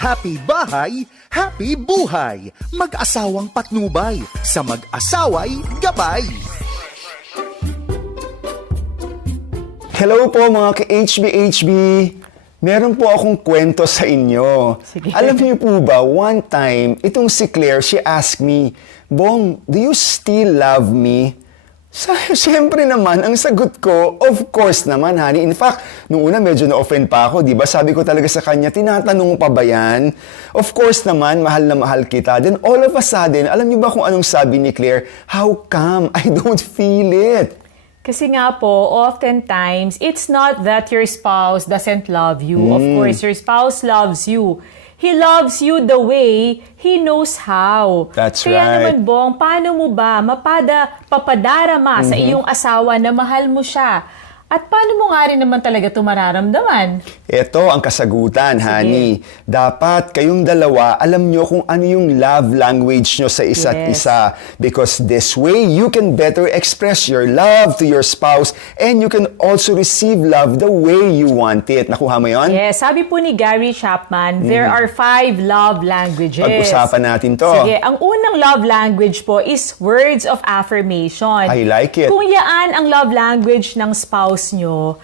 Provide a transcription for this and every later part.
Happy bahay, happy buhay. Mag-asawang patnubay, sa mag-asaway gabay. Hello po mga ka-HB-HB! Meron po akong kwento sa inyo. Sige. Alam niyo po ba, one time, itong si Claire, she asked me, Bong, do you still love me? Sa, siyempre naman, ang sagot ko, of course naman, honey. In fact, nung una medyo na-offend pa ako, di ba? Sabi ko talaga sa kanya, tinatanong pa ba yan? Of course naman, mahal na mahal kita. Then all of a sudden, alam niyo ba kung anong sabi ni Claire? How come? I don't feel it. Kasi nga po, oftentimes, it's not that your spouse doesn't love you. Of Hmm. course, your spouse loves you. He loves you the way he knows how. That's Kaya right. naman, Bong, paano mo ba mapada, papadarama sa Mm-hmm. iyong asawa na mahal mo siya? At paano mo nga rin naman talaga ito mararamdaman? Ito ang kasagutan, honey. Dapat kayong dalawa, alam nyo kung ano yung love language nyo sa isa't Yes. isa. Because this way, you can better express your love to your spouse and you can also receive love the way you want it. Nakuha mo yon? Yes, sabi po ni Gary Chapman, there are five love languages. Mm. Pag-usapan natin to. Sige, ang unang love language po is words of affirmation. I like it. Kung yaan ang love language ng spouse nyo,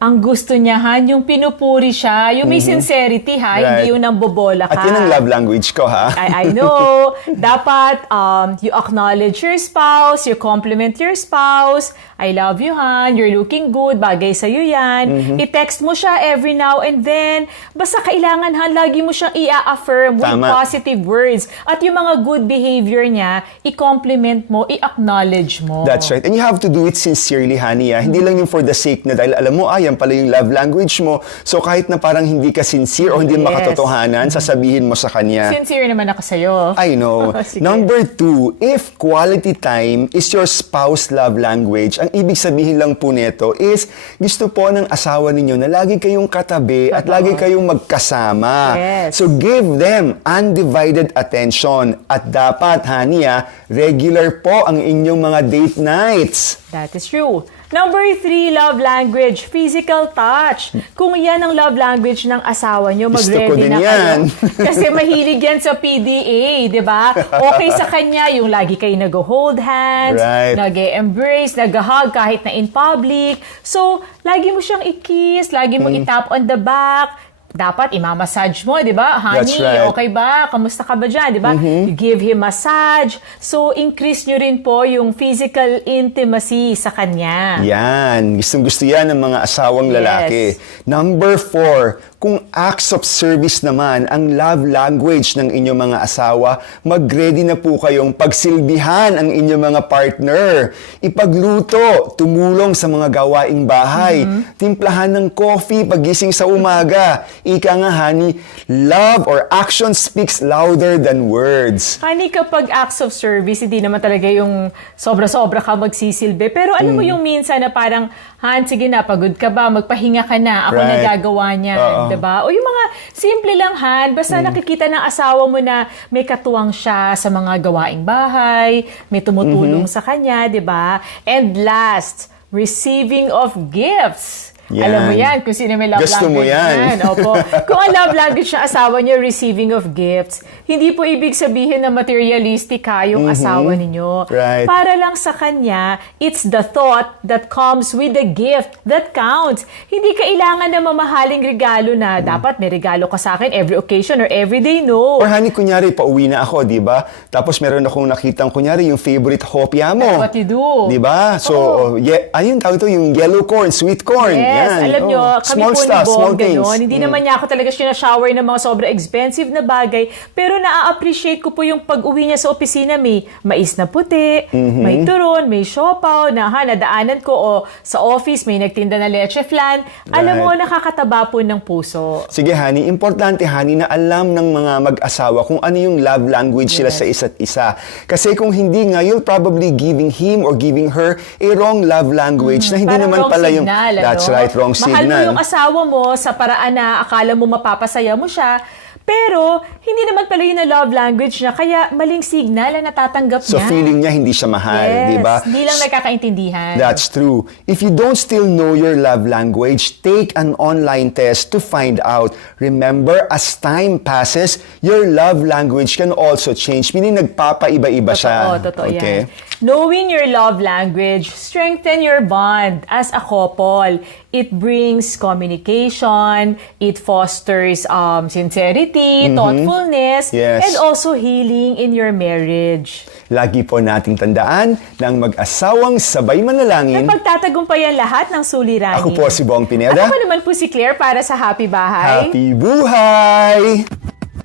ang gusto niya han, yung pinupuri siya, yung may sincerity ha, hindi. Right. yung nang bobola ka. At yun ang love language ko, ha? I, I know. Dapat um, you acknowledge your spouse, you compliment your spouse. I love you, Han. You're looking good. Bagay sa'yo yan. Mm-hmm. I-text mo siya every now and then. Basta kailangan, Han, lagi mo siyang i-affirm with Tama. positive words. At yung mga good behavior niya, i-compliment mo, i-acknowledge mo. That's right. And you have to do it sincerely, honey. ah. Hindi lang yung for the sake na dahil alam mo, ah, yan pala yung love language mo. So kahit na parang hindi ka sincere o hindi Yes. makatotohanan, sasabihin mo sa kanya. Sincere naman ako sa'yo. I know. Sige. Number two, if quality time is your spouse love language, ang ibig sabihin lang po nito is gusto po ng asawa ninyo na lagi kayong katabi at lagi kayong magkasama. Yes. So give them undivided attention at dapat, honey, ah, regular po ang inyong mga date nights. That is true. Number three, love language, physical touch. Kung yan ang love language ng asawa nyo, mag-ready na yan. kayo. Kasi mahilig yan sa PDA, di ba? Okay sa kanya yung lagi kayo nag-hold hands, Right. nag-embrace, nag-hug kahit na in public. So, lagi mo siyang i-kiss, lagi mo Mm. i-tap on the back. Dapat imamassage mo, di ba? Honey, That's right. Mm-hmm. okay ba? Kamusta ka ba dyan, di ba? You give him massage. So, increase nyo rin po yung physical intimacy sa kanya. Yan. Gustong gusto yan ng mga asawang Yes. lalaki. Number four, kung acts of service naman ang love language ng inyong mga asawa, mag-ready na po kayong pagsilbihan ang inyong mga partner. Ipagluto, tumulong sa mga gawaing bahay, timplahan ng coffee pagising sa umaga. Ika nga, honey, love or action speaks louder than words. Honey, kapag acts of service, hindi naman talaga yung sobra-sobra ka magsisilbi. Pero alam Mm. mo yung minsan na parang, Han, sige na, pagod ka ba? Magpahinga ka na. Ako Right. na gagawa niyan. Oo. Mm. 'di ba? O yung mga simple lang, Han. Basta nakikita ng asawa mo na may katuwang siya sa mga gawaing bahay, may tumutulong Mm-hmm. sa kanya, 'di ba? And last, receiving of gifts. Yan. Alam mo yan, kung sino may love Gusto mo language yan. Opo. Kung ang love language ng asawa niyo, receiving of gifts, hindi po ibig sabihin na materialistic ka yung asawa ninyo. Mm-hmm. Right. Para lang sa kanya, it's the thought that comes with the gift that counts. Hindi kailangan na mamahaling regalo na dapat may regalo ka sa akin every occasion or every day, no. Or honey, kunyari, pauwi na ako, di ba? Tapos meron akong nakitang, kunyari, yung favorite hopya mo. That's what you do. Di ba? So, oh, ye- ayun, tawag ito, yung yellow corn, sweet corn. Yes, Yan. alam Oh, nyo, kami small po stuff, ni Bong ganon. Hindi Mm. naman niya ako talaga sinashower ng mga sobra expensive na bagay. Pero na-appreciate ko po yung pag-uwi niya sa opisina. May mais na puti, Mm-hmm. may turon, may siopaw, na ha, nadaanan ko. O sa office, may nagtinda na leche flan. Alam mo, Right. nakakataba po ng puso. Sige, honey, importante, honey, na alam ng mga mag-asawa kung ano yung love language sila sa isa't isa. Kasi kung hindi nga, you'll probably giving him or giving her a wrong love language na hindi Mm, naman pala yung... signal, ano? That's right, right, wrong Mahal mo signal. yung asawa mo sa paraan na akala mo mapapasaya mo siya, pero hindi naman pala yun na love language niya, kaya maling signal ang natatanggap So niya. feeling niya hindi siya mahal, yes, di ba? Hindi lang nagkakaintindihan. That's true. If you don't still know your love language, take an online test to find out. Remember, as time passes, your love language can also change. Meaning, nagpapaiba-iba siya. Totoo, totoo okay? yan. Knowing your love language, strengthen your bond as a couple. It brings communication, it fosters um, sincerity, thoughtfulness, Mm-hmm. Yes. and also healing in your marriage. Lagi po nating tandaan ng mag-asawang sabay manalangin. Napagtatagumpayan lahat ng suliranin. Ako po si Bong At Pineda. ako naman po si Claire para sa Happy Bahay. Happy buhay!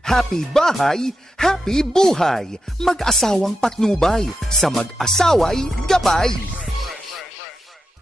Happy bahay, happy buhay. Mag-asawang patnubay, sa mag-asaway gabay.